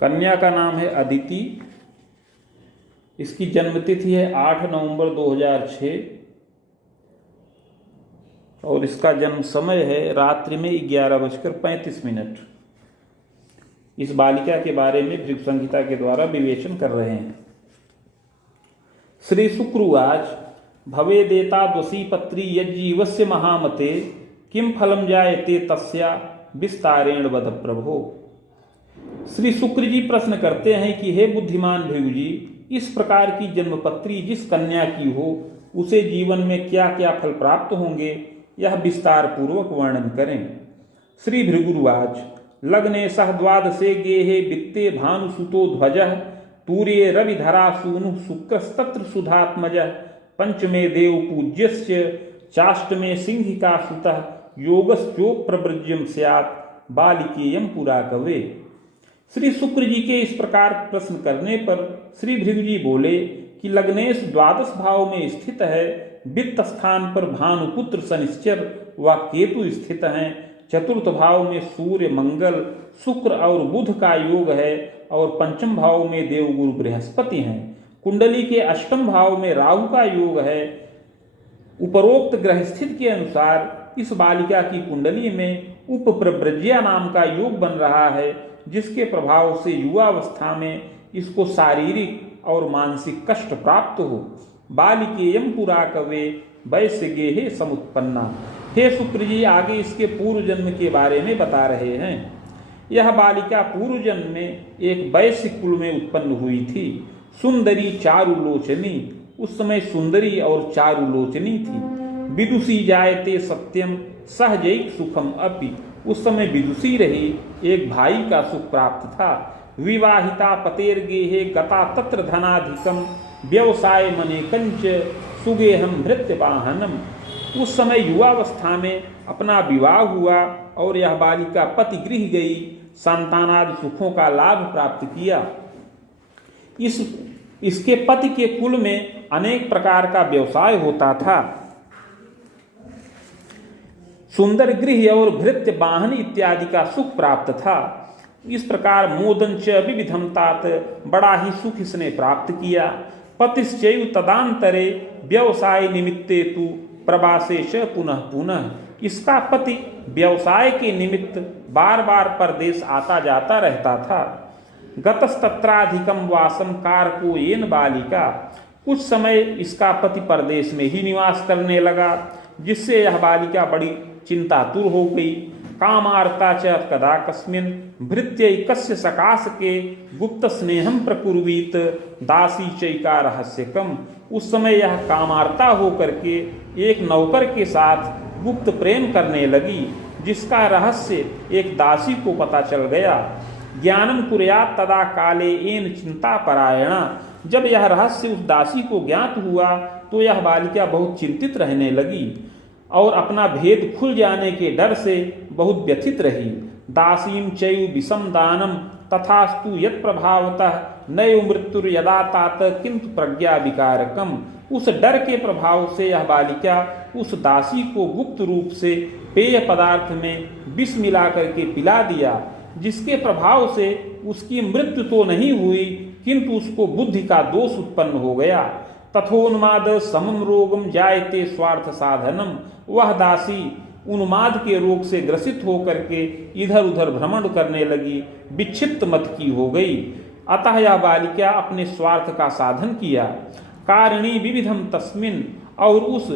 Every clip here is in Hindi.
कन्या का नाम है अदिति। इसकी जन्मतिथि है 8 नवंबर 2006 और इसका जन्म समय है रात्रि में 11:35। इस बालिका के बारे में भृगु संहिता के द्वारा विवेचन कर रहे हैं। श्री शुक्रवाच भवेदेता द्वसी पत्री यज्जीवस्य महामते किम फलम जायते तस्या विस्तारेण वद प्रभो। श्री शुक्र जी प्रश्न करते हैं कि हे बुद्धिमान भृगु जी, इस प्रकार की जन्मपत्री जिस कन्या की हो उसे जीवन में क्या क्या फल प्राप्त होंगे, यह विस्तार पूर्वक वर्णन करें। श्री भृगुर्वाच लग्ने सह द्वादशे गेहे वित्ते भानुसुतो ध्वजः तूर्ये रविधरा सूनु शुक्रस्तत्र सुधात्मजः पंचमे देव पूज्यस्य चाष्टमे सिंहिका सुतः योगश्चोप्रवृज्यम स्यात् बालिकेयम पुरा कवे। श्री शुक्र जी के इस प्रकार प्रश्न करने पर श्री भृगु जी बोले कि लग्नेश द्वादश भाव में स्थित है, वित्त स्थान पर भानुपुत्र शनिश्चर व केतु स्थित हैं, चतुर्थ भाव में सूर्य मंगल शुक्र और बुध का योग है और पंचम भाव में देवगुरु बृहस्पति हैं। कुंडली के अष्टम भाव में राहु का योग है। उपरोक्त ग्रह स्थिति के अनुसार इस बालिका की कुंडली में उपप्रव्रज्या नाम का योग बन रहा है, जिसके प्रभाव से युवावस्था में इसको शारीरिक और मानसिक कष्ट प्राप्त हो। बालिकेयम पुरा कवे वैश्य गेहे समुत्पन्ना। हे शुक्र जी, आगे इसके पूर्व जन्म के बारे में बता रहे हैं। यह बालिका पूर्व जन्म में एक वैश्य कुल में उत्पन्न हुई थी। सुंदरी चारुलोचनी, उस समय सुंदरी और चारुलोचनी थी। विदुषी जायते सत्यम सहजैक सुखम अपि, उस समय विदुषी रही, एक भाई का सुख प्राप्त था। विवाहिता पतेर गेहे गता तत्र धनाधिकम व्यवसाय मने कंच सुगेहम भृत्य वाहनम। उस समय युवावस्था में अपना विवाह हुआ और यह बालिका पति गृह गई, संतानादि सुखों का लाभ प्राप्त किया। इसके पति के कुल में अनेक प्रकार का व्यवसाय होता था। सुंदर गृह और भृत्य वाहन इत्यादि का सुख प्राप्त था। इस प्रकार मोदन च विविधम तात, बड़ा ही सुख इसने प्राप्त किया। पतिश्चैव तदांतरे व्यवसाय निमित्ते तु प्रवासे च पुनः पुनः, इसका पति व्यवसाय के निमित्त बार बार परदेश आता जाता रहता था। गतस्तत्राधिकम वासम कारको येन बालिका, कुछ समय इसका पति परदेश में ही निवास करने लगा, जिससे यह बालिका बड़ी चिंतातुर हो गई। कामार्ता च कदा कस्मिन् भृत्यैकस्य सकाशके गुप्त स्नेहम प्रकुर्वीत दासी चैका रहस्यकम। उस समय यह कामार्ता होकर के एक नौकर के साथ गुप्त प्रेम करने लगी, जिसका रहस्य एक दासी को पता चल गया। ज्ञानम कुर्यात् तदा काले एन चिंता परायणा, जब यह रहस्य उस दासी को ज्ञात हुआ तो यह बालिका बहुत चिंतित रहने लगी और अपना भेद खुल जाने के डर से बहुत व्यथित रही। दासीम चैव विषम दानम तथास्तु यत् प्रभावतः नयो मृत्युर यदा तात किंतु प्रज्ञा विकारकम। उस डर के प्रभाव से यह बालिका उस दासी को गुप्त रूप से पेय पदार्थ में विष मिला करके पिला दिया, जिसके प्रभाव से उसकी मृत्यु तो नहीं हुई किंतु उसको बुद्धि का दोष उत्पन्न हो गया। तथोन्माद समम रोगम जायते स्वार्थ साधनम, वह दासी उन्माद के रोग से ग्रसित होकर के इधर उधर भ्रमण करने लगी, विक्षिप्त मत की हो गई। अतः यह बालिका अपने स्वार्थ का साधन किया। कारिणी विविधम तस्मिन, और उस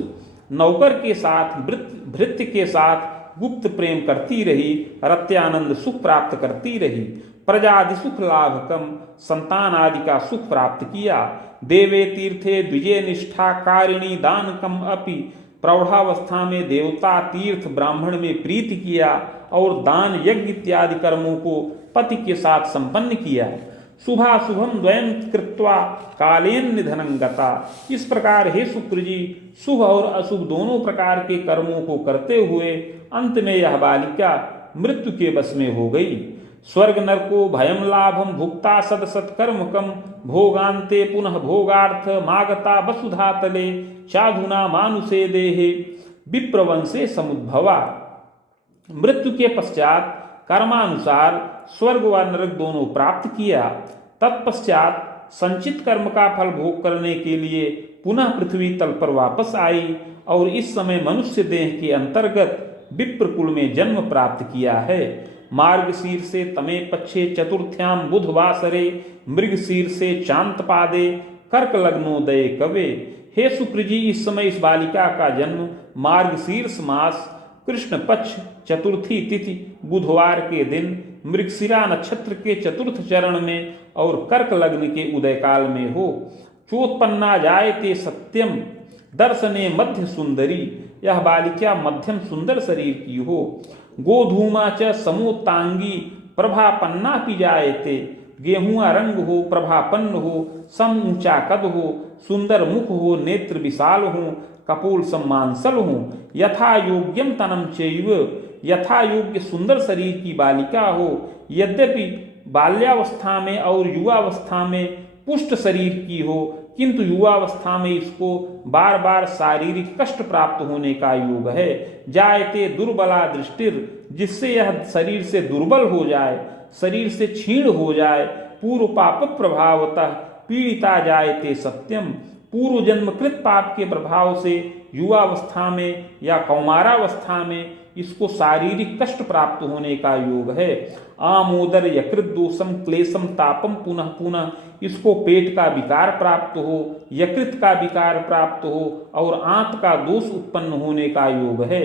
नौकर के साथ भृत्य के साथ गुप्त प्रेम करती रही, रत्यानंद सुख प्राप्त करती रही। प्रजादि सुख लाभकम, संतान आदि का सुख प्राप्त किया। देवे तीर्थे द्विजय निष्ठा कारिणी दानकम अपि, प्रौढ़ावस्था में देवता तीर्थ ब्राह्मण में प्रीति किया और दान यज्ञ इत्यादि कर्मों को पति के साथ संपन्न किया। शुभाशुभम द्वयं कृत्वा कालेन निधनं गता, इस प्रकार हे शुक्र जी, शुभ और अशुभ दोनों प्रकार के कर्मों को करते हुए अंत में यह बालिका मृत्यु के वश में हो गई। स्वर्ग नरको भयम लाभम भुक्ता सद सत्कर्मकम भोगांते पुनः भोगार्थ मागता वसुधा तले चाधुना मानुषे देहे विप्रवंशे समुद्भवा। मृत्यु के पश्चात कर्मानुसार स्वर्ग व नरक दोनों प्राप्त किया। तत्पश्चात संचित कर्म का फल भोग करने के लिए पुनः पृथ्वी तल पर वापस आई और इस समय मनुष्य देह के अंतर्गत विप्र कुल में जन्म प्राप्त किया है। मार्गशीर्षे तमे पक्षे चतुर्थ्याम बुधवासरे मृगशीर्षे चांतपादे कर्क लग्नोदय कवे। हे सुकृजी, इस समय इस बालिका का जन्म मार्गशीर्ष मास कृष्ण पक्ष चतुर्थी तिथि बुधवार के दिन मृगशिरा नक्षत्र के चतुर्थ चरण में और कर्क लग्न के उदय काल में हो। चोत्पन्ना जायते सत्यम दर्शने मध्य सुंदरी, यह बालिका मध्यम सुंदर शरीर की हो। गोधूमा च समोत्तांगी प्रभापन्ना पी जायते, गेहुआ रंग हो, प्रभापन्न हो, सम ऊंचा कद हो, सुंदर मुख हो, नेत्र विशाल हो, कपोल सम्मांसल हो। यथा योग्यम तनम चैव, यथा योग्य सुंदर शरीर की बालिका हो। यद्यपि बाल्यावस्था में और युवावस्था में पुष्ट शरीर की हो, किंतु युवावस्था में इसको बार बार शारीरिक कष्ट प्राप्त होने का योग है। जायते दुर्बला दृष्टिर, जिससे यह शरीर से दुर्बल हो जाए, शरीर से क्षीण हो जाए। पूर्व पाप प्रभावतः पीड़िता जायते सत्यम, पूर्व जन्मकृत पाप के प्रभाव से युवावस्था में या कौमारावस्था में इसको शारीरिक कष्ट प्राप्त होने का योग है। आमोदर यकृत दोषम क्लेशम तापम पुनः पुनः, इसको पेट का विकार प्राप्त हो, यकृत का विकार प्राप्त हो और आंत का दोष उत्पन्न होने का योग है।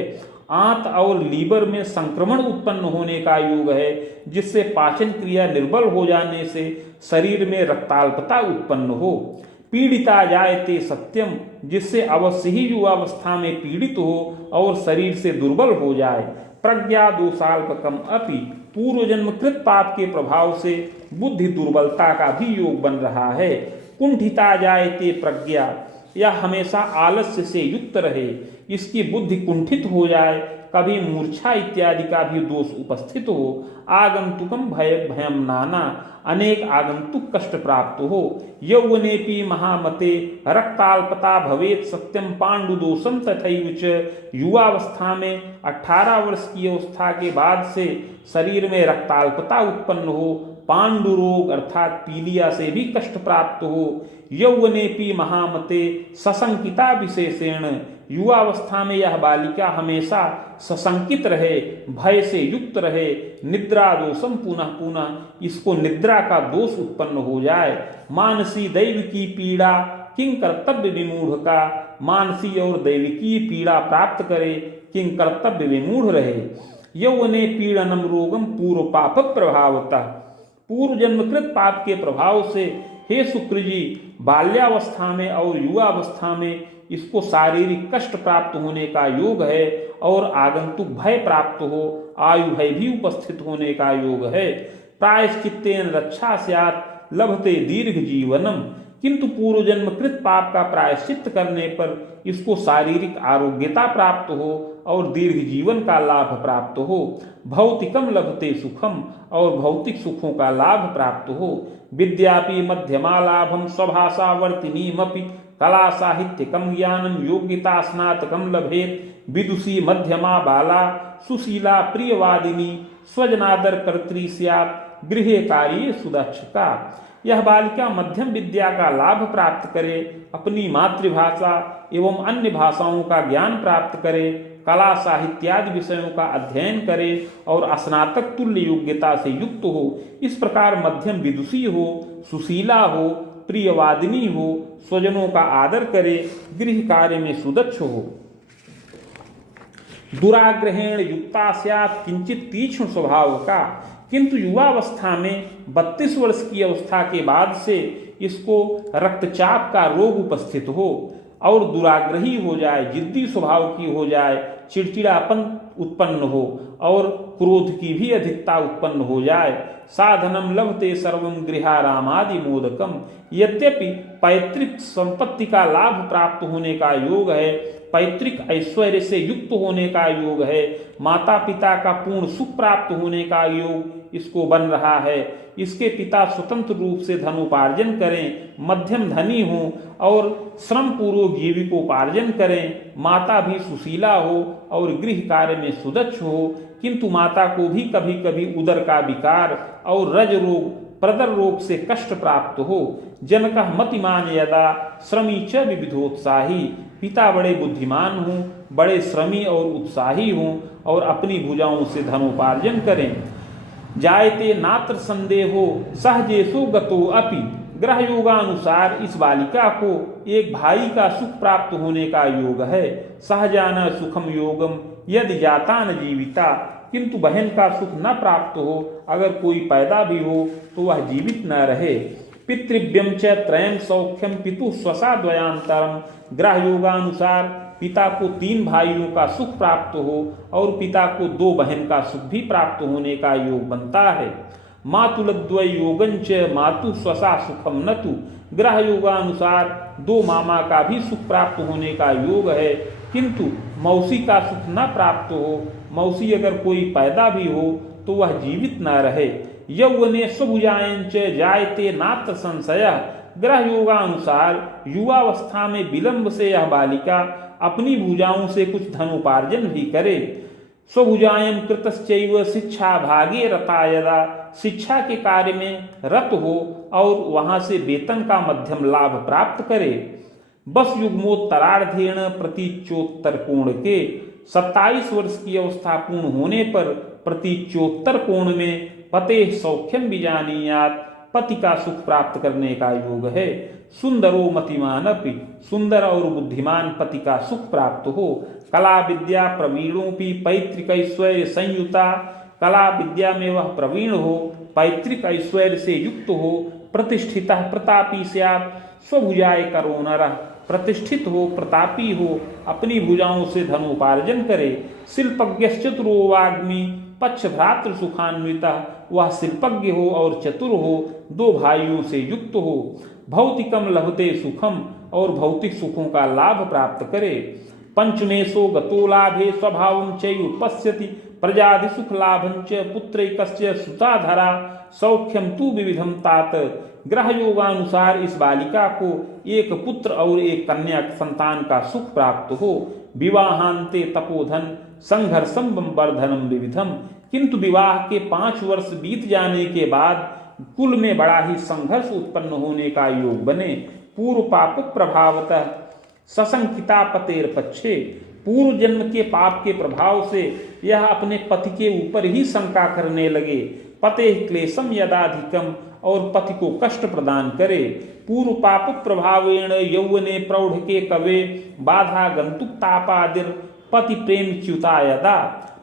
आंत और लीवर में संक्रमण उत्पन्न होने का योग है, जिससे पाचन क्रिया निर्बल हो जाने से शरीर में रक्ताल्पता उत्पन्न हो। पीड़िता जायते सत्यम, जिससे अवश्य ही युवावस्था में पीड़ित हो और शरीर से दुर्बल हो जाए। प्रज्ञा दोषाल्पकम अपि, पूर्व जन्मकृत पाप के प्रभाव से बुद्धि दुर्बलता का भी योग बन रहा है। कुंठिता जायते प्रज्ञा, यह हमेशा आलस्य से युक्त रहे, इसकी बुद्धि कुंठित हो जाए, कभी मूर्छा इत्यादि का भी दोष उपस्थित हो। आगंतुकम भयम नाना, अनेक आगंतुक कष्ट प्राप्त हो। यौवनेपि महामते रक्ताल्पता भवेत सत्यम पांडु दोषम तथैव च, युवावस्था में 18 वर्ष की अवस्था के बाद से शरीर में रक्ताल्पता उत्पन्न हो, पांडु रोग अर्थात पीलिया से भी कष्ट प्राप्त हो। यौवनेपि महामते सशंकिता विशेषेण, युवावस्था में यह बालिका हमेशा सशंकित रहे, भय से युक्त रहे। निद्रा दोषम पुनः पुनः, इसको निद्रा का दोष उत्पन्न हो जाए। मानसी दैव की पीड़ा किंग कर्तव्य विमूढ़ का, मानसी और दैविकी पीड़ा प्राप्त करे, किंग कर्तव्य विमूढ़ रहे। यौवने पीड़नम रोगम पूर्व पाप प्रभावतः, पूर्व जन्मकृत पाप के प्रभाव से हे शुक्र जी, बाल्यावस्था में और युवावस्था में इसको शारीरिक कष्ट प्राप्त होने का योग है और आगंतुक भय प्राप्त हो, आयु भय भी उपस्थित होने का योग है। प्रायश्चित्तेन रक्षा स्यात् लभते दीर्घ जीवनम, किंतु पूर्व जन्मकृत पाप का प्रायश्चित करने पर इसको शारीरिक आरोग्यता प्राप्त हो और दीर्घ जीवन का लाभ प्राप्त हो। भौतिकम लभते सुखम, और भौतिक सुखों का लाभ प्राप्त हो। विद्यापि मध्यमा लाभम स्वभाषावर्तिनीमपि, कला साहित्यकम ज्ञानम योग्यता स्नातकम लभेत। विदुषी मध्यमा बाला सुशीला प्रियवादिनी, स्वजनादर कर्त्री स्यात् गृहे कार्ये सुदक्षता। यह बालिका मध्यम विद्या का लाभ प्राप्त करे, अपनी मातृभाषा एवं अन्य भाषाओं का ज्ञान प्राप्त करे, कला साहित्यादि विषयों का अध्ययन करे और स्नातक तुल्य योग्यता से युक्त हो। इस प्रकार मध्यम विदुषी हो, सुशीला हो, प्रियवादिनी हो, स्वजनों का आदर करे, गृह कार्य में सुदक्ष हो। दुराग्रहेण युक्ता स्यात् किंचित तीक्ष्ण स्वभाव का, किंतु युवावस्था में 32 वर्ष की अवस्था के बाद से इसको रक्तचाप का रोग उपस्थित हो और दुराग्रही हो जाए, जिद्दी स्वभाव की हो जाए, चिड़चिड़ापन उत्पन्न हो और क्रोध की भी अधिकता उत्पन्न हो जाए। साधनम लभते सर्वम गृहारामादि मोदकम, यद्यपि पैतृक संपत्ति का लाभ प्राप्त होने का योग है, पैतृक ऐश्वर्य से युक्त होने का योग है, माता पिता का पूर्ण सुख प्राप्त होने का योग इसको बन रहा है, इसके पिता स्वतंत्र रूप से धनोपार्जन करें, मध्यम धनी हों और श्रम पूर्वक जीविकोपार्जन करें, माता भी सुशीला हो और गृह कार्य में सुदक्ष हो, किंतु माता को भी कभी कभी उदर का विकार और रज रोग प्रदर रोग से कष्ट प्राप्त हो। जनकः मतिमान यदा श्रमी च विविधोत्साही, पिता बड़े बुद्धिमान हों, बड़े श्रमी और उत्साही हों और अपनी भुजाओं से धनोपार्जन करें। जायते नात्र संदेहो सहजेशो गतो अपि, ग्रह योगानुसार इस बालिका को एक भाई का सुख प्राप्त होने का योग है। सहजान सुखम योगम यदि जाता न जीविता, किंतु बहन का सुख न प्राप्त हो, अगर कोई पैदा भी हो तो वह जीवित न रहे। पितृव्यम च त्रयम सौख्यम पितु स्वसा द्वयांतरम, ग्रह योगानुसार पिता को 3 भाइयों का सुख प्राप्त हो और पिता को 2 बहन का सुख भी प्राप्त होने का योग बनता है। मातुलद्वय योगंच मातु स्वसा सुखम नतु, ग्रह योगानुसार 2 मामा का भी सुख प्राप्त होने का योग है, किंतु मौसी का सुख न प्राप्त हो। मौसी अगर कोई पैदा भी हो तो वह जीवित न रहे। यौवने स्वभुजायंच जायते नात्र संशय, ग्रह योगानुसार युवावस्था में विलंब से यह बालिका अपनी भुजाओं से कुछ धनोपार्जन भी करे। स्वभुजायं कृतश्चैव शिक्षा भागे रता यदा, शिक्षा के कार्य में रत हो और वहां से वेतन का मध्यम लाभ प्राप्त करे। बस युग्मोत्तरार्धेण प्रतीचोत्तर कोण के, 27 वर्ष की अवस्था पूर्ण होने पर प्रतीचोत्तर कोण में पते सौख्यम बीजानीयात, पति का सुख प्राप्त करने का योग है। सुंदरो मतिमान अपि, सुंदर और बुद्धिमान पति का सुख प्राप्त हो। कला विद्या प्रवीणोपि पैतृक ऐश्वर्य संयुता, कला विद्या में वह प्रवीण हो, पैतृक ऐश्वर्य से युक्त हो। प्रतिष्ठितः प्रतापी स्यात् स्वभुजाय करो नरः, प्रतिष्ठित हो, प्रतापी हो, अपनी भुजाओं से धनोपार्जन करे। शिल्पज्ञश्चतुरो वाग्मी पक्ष भ्रातृ सुखान्वितः, वह शिल्पज्ञ हो और चतुर हो, 2 भाइयों से युक्त हो। भौतिकम लभते सुखम, और भौतिक सुखों का लाभ प्राप्त करे। पंचमेशो गतो लाभे स्वभावं चैव पश्यति, प्रजादि सुख लाभं च पुत्रैकस्य सुताधरा, सौख्यम तु विविधम तात, ग्रह योगानुसार इस बालिका को एक पुत्र और एक कन्या संतान का सुख प्राप्त हो। विवाहांते तपोधन संघर्षम वर्धनम विविधम, किंतु विवाह के 5 वर्ष बीत जाने के बाद कुल में बड़ा ही संघर्ष उत्पन्न होने का योग बने। पूर्व पाप प्रभावतः सशंकिता पतेर पक्षे, पूर्व जन्म के पाप के प्रभाव से यह अपने पति के ऊपर ही शंका करने लगे। पते क्लेशम यदाधिकम, और पति को कष्ट प्रदान करे। पूर्व पाप प्रभावेण यौवने प्रौढ़ के कवे बाधा गंतुक तापादिर पति प्रेम च्युता यदा,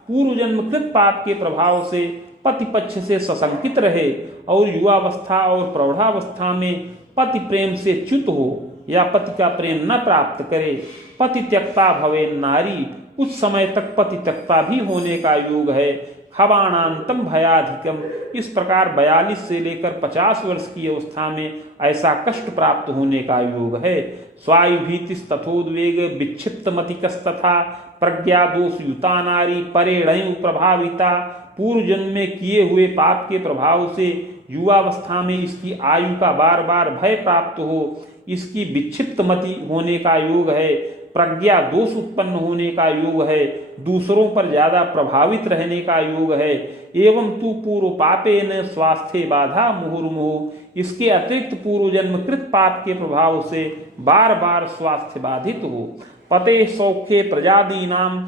पूर्व जन्म कृत पाप के प्रभाव से पति पक्ष से सशंकित रहे और युवावस्था और प्रौढ़ावस्था में पति प्रेम से च्युत हो या पति का प्रेम न प्राप्त करे। पति त्यक्ता भवे नारी, उस समय तक पति त्यक्ता भी होने का योग है। खबाणांतम भयाधिकम, इस प्रकार 42 से लेकर 50 वर्ष की अवस्था में ऐसा कष्ट प्राप्त होने का योग है। स्वायु भीतिस तथोद्वेग विक्षिप्त मतिकस्तथा प्रज्ञा दोष युता नारी परेणयु प्रभाविता, पूर्व जन्म में किए हुए पाप के प्रभाव से युवावस्था में इसकी आयु का बार बार भय प्राप्त हो, इसकी विक्षिप्त मति होने का योग है। प्रज्ञा दोष उत्पन्न होने का योग है, दूसरों पर ज्यादा प्रभावित रहने का योग है। एवं तू पूर्व पापे न स्वास्थ्य बाधा मुहुर्मुहु, इसके अतिरिक्त पूर्व जन्म कृत पाप के प्रभाव से बार बार स्वास्थ्य बाधित हो। पते सौख्ये प्रजादी नाम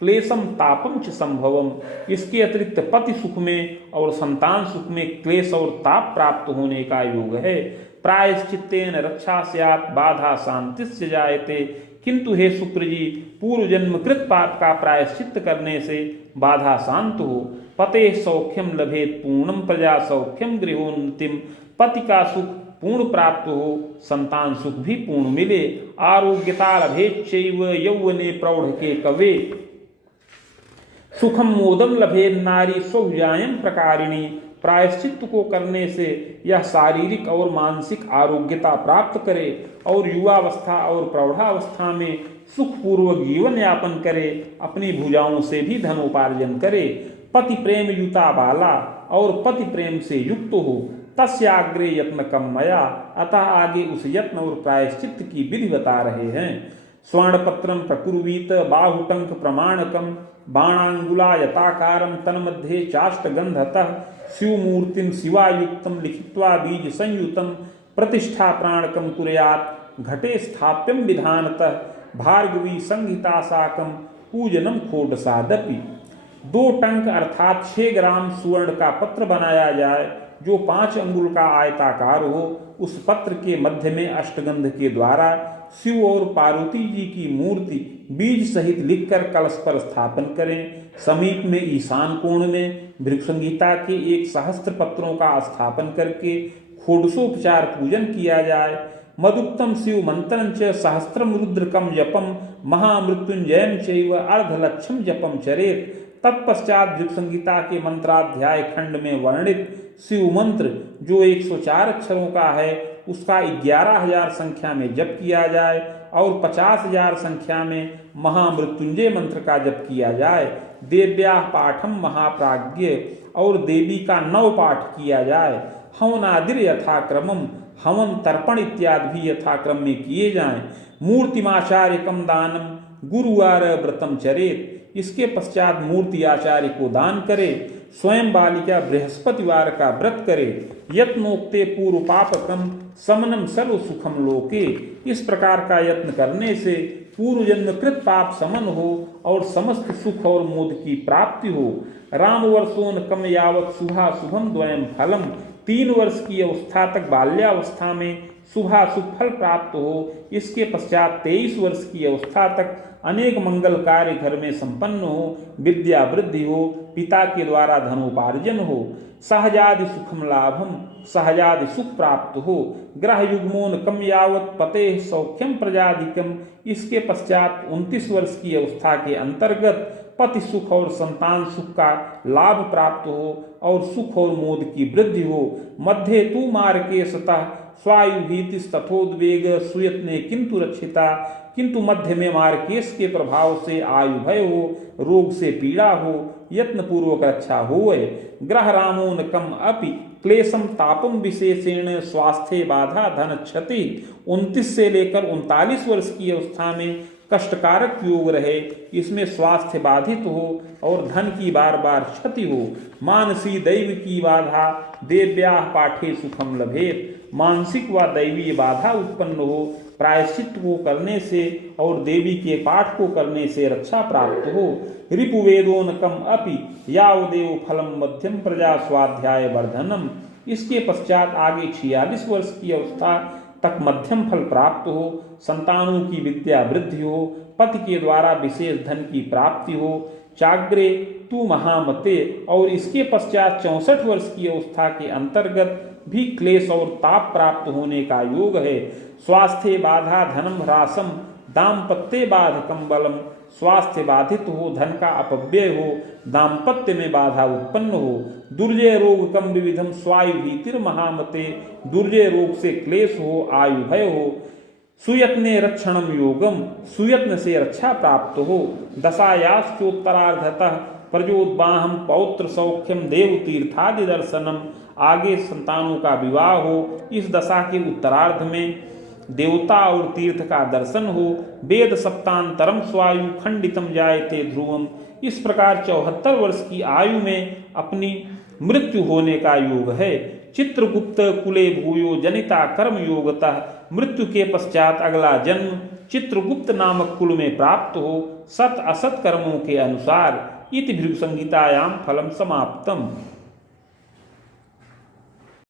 क्लेशम तापम च संभवम, इसके अतिरिक्त पति सुख में और संतान सुख में क्लेश और ताप प्राप्त होने का योग है। प्रायश्चित्तेन रक्षा स्यात् बाधा शांतिस्य जायते, किंतु हे शुक्र जी, पूर्व जन्म कृत पाप का प्रायश्चित्त करने से बाधा शांत हो। पते सौख्यम लभेत पूर्णम प्रजा सौख्यम गृहोन्नतिम, पति का सुख पूर्ण प्राप्त हो, संतान सुख भी पूर्ण मिले। आरोग्यता लभेच्चैव यौवने प्रौढ़ के कवे, सुखम मोदम लभेत नारी स्वभुजायं प्रकारिणी, प्रायश्चित्त को करने से यह शारीरिक और मानसिक आरोग्यता प्राप्त करे और युवावस्था और प्रौढ़ावस्था में सुखपूर्वक जीवन यापन करे, अपनी भुजाओं से भी धनोपार्जन करे। पति प्रेम युता बाला और पति प्रेम से युक्त हो, तस्याग्रे यत्न कम मया, अतः आगे उस यत्न और प्रायश्चित्त की विधि बता रहे हैं। स्वर्णपत्रम प्रकुर्वीत बाहुटंक प्रमाणकम बाणांगुला यताकारम तन्मध्ये चाष्टगंधतः शिवमूर्तिम शिवायुक्तम लिखित्वा बीज संयुतम प्रतिष्ठा प्राणकम कुर्यात् घटे स्थाप्यम विधानतः भार्गवी संहिता साकम पूजनम खोडसादपि। 2 टंक अर्थात 6 ग्राम सुवर्ण का पत्र बनाया जाए जो 5 अंगुल का आयताकार हो। उस पत्र के मध्य में अष्टगंध के द्वारा शिव और पार्वती जी की मूर्ति बीज सहित लिखकर कलश पर स्थापन करें। समीप में ईशान कोण में भृगुसंहिता के 1 सहस्त्र पत्रों का स्थापन करके षोडशोपचार पूजन किया जाए। मदुक्तम शिव मंत्रं च सहस्त्रम रुद्रकम जपम महामृत्युंजयम चैव अर्धलक्षम जपम चरेत। तत्पश्चात भृगुसंहिता के मंत्राध्याय खंड में वर्णित शिव मंत्र जो 104 अक्षरों का है उसका 11,000 संख्या में जप किया जाए और 50,000 संख्या में महामृत्युंजय मंत्र का जप किया जाए। देव्याः पाठम महाप्राज्ञ और देवी का 9 पाठ किया जाए। हवनादिर यथाक्रमम हवन तर्पण इत्यादि भी यथाक्रम में किए जाएं। मूर्तिमाचार्यकम दानम गुरुवार व्रतम चरेत। इसके पश्चात मूर्ति आचार्य को दान करे। स्वयं बालिका बृहस्पतिवार का व्रत करे। यत्नोक्ते पूर्व पापकम समनम सर्व सुखम लोके। इस प्रकार का यत्न करने से पूर्व जन्म कृत पाप समन हो और समस्त सुख और मोद की प्राप्ति हो। राम वर्षोन कम यावत शुभा शुभम द्वयम फलम। 3 वर्ष की अवस्था तक बाल्यावस्था में शुभाशुभ फल प्राप्त हो। इसके पश्चात 23 वर्ष की अवस्था तक अनेक मंगल कार्य घर में संपन्न हो, विद्या वृद्धि हो, पिता के द्वारा धनोपार्जन हो, सहजादि सुखम लाभम सहजादि सुख प्राप्त हो। ग्रह युग्मोन कम यावत पते सौख्यम प्रजाधिकम। इसके पश्चात 29 वर्ष की अवस्था के अंतर्गत पति सुख और संतान सुख का लाभ प्राप्त हो और सुख और मोद की वृद्धि हो। मध्य तू मार्के सतः स्वायु भीतिस तथोद्वेग सुयत्ने किंतु रक्षिता। किंतु मध्य में मार्केश के प्रभाव से आयु भय हो, रोग से पीड़ा हो, यत्न पूर्वक रक्षा होए। ग्रह रामो न कम अपि क्लेशम तापम विशेषेण स्वास्थ्य बाधा धन क्षति। 29 से लेकर 39 वर्ष की अवस्था में कष्टकारक योग रहे, इसमें स्वास्थ्य बाधित हो और धन की बार बार क्षति हो। मानसी दैव की बाधा देव्याः पाठे सुखम लभेत। मानसिक व दैवीय बाधा उत्पन्न हो, प्रायश्चित को करने से और देवी के पाठ को करने से रक्षा प्राप्त हो। रिपुवेदोनकम अपि यावदेव फलम मध्यम प्रजा स्वाध्याय वर्धनम। इसके पश्चात आगे 46 वर्ष की अवस्था तक मध्यम फल प्राप्त हो, संतानों की विद्या वृद्धि हो, पति के द्वारा विशेष धन की प्राप्ति हो। चाग्रे तू महामते और इसके पश्चात 64 वर्ष की अवस्था के अंतर्गत भी क्लेश और ताप प्राप्त होने का योग है। स्वास्थ्य बाधा धनम ह्रासम दाम्पत्य बाधकम बलम। स्वास्थ्य बाधित हो, धन का अपव्यय हो, दाम्पत्य में बाधा उत्पन्न हो। दुर्जय रोग कम विविधम स्वायु भीतिर महामते। दुर्जय रोग से क्लेश हो, आयु भय हो। सुयत्ने रक्षणम योगम। सुयत्न से रक्षा प्राप्त हो। दशायाश्चोत्तरार्धतः प्रजोद्वाहम पौत्र सौख्यम देव तीर्थादि दर्शनम। आगे संतानों का विवाह हो। इस दशा के उत्तरार्ध में देवता और तीर्थ का दर्शन हो। वेद सप्तांतरम स्वायु खंडितम जायते ध्रुवम। इस प्रकार 74 वर्ष की आयु में अपनी मृत्यु होने का योग है। चित्रगुप्त कुले भूयो जनिता कर्म योगतः। मृत्यु के पश्चात अगला जन्म चित्रगुप्त नामक कुल में प्राप्त हो, सत असत कर्मों के अनुसार। इति भृगुसंहितायां फलम समाप्तम।